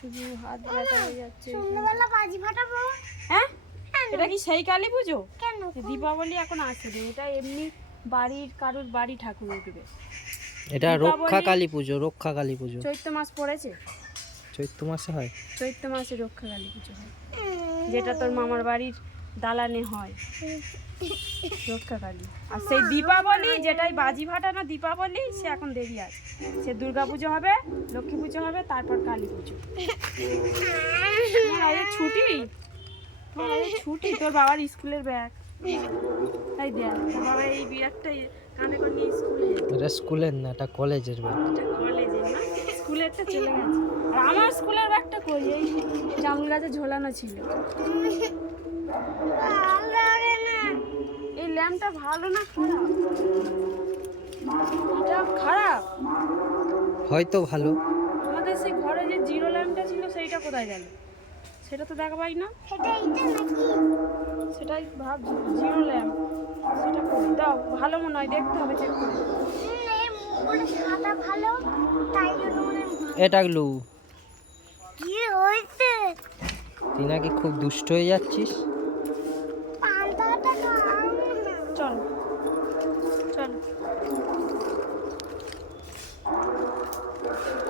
শুধু হাত ব্যথা হয়ে যাচ্ছে সন্ধ্যাবেলা বাজি ফাটাবো? হ্যাঁ? এটা কি সেই কালী পুজো? কেন? দীপাবলি এখন আসেনি এটা এমনি বাড়ির কারোর বাড়ি ঠাকুর উঠবে। এটা রক্ষা কালী পুজো রক্ষা কালী পুজো। চৈত্র মাস পড়েছে? চৈত্র মাসে হয়। চৈত্র মাসে রক্ষা কালী পুজো হয়। যেটা তোর মামার বাড়ির দালানে হয়। আর সেই দীপাবলি যেটাই বাজি ফাটানো দীপাবলি সে এখন দেরি আছে। সে দুর্গা পুজো হবে লক্ষ্মী পুজো হবে তারপর কালী পুজো ছুটি? ছুটি তোর বাবার স্কুলের ব্যাগ। তাই দেখ তোর বাবা এই ব্যাগটা কানে করে নিয়ে স্কুলে এটা স্কুলের না এটা কলেজের ব্যাগ। এটা কলেজে না স্কুলেরটা চলে গেছে। আর আমার স্কুলের ব্যাগটা কই? এই জামুল গাছে ঝোলানো ছিল। এই ল্যাম্পটা ভালো না খারাপ? এটা খারাপ? হয়তো ভালো। আমাদের সেই ঘরে যে জিরো ল্যাম্পটা ছিল সেইটা কোথায় গেল? সেটা তো দেখা পাই না সেটাই ভাবছি জিরো ল্যাম্প। সেটা দাও ভালো মনে হয় দেখতে হবে চেক করে। এটা গ্লু কি হয়েছে? তুই নাকি খুব দুষ্ট হয়ে যাচ্ছিস পান্তাটা খাও না চল চল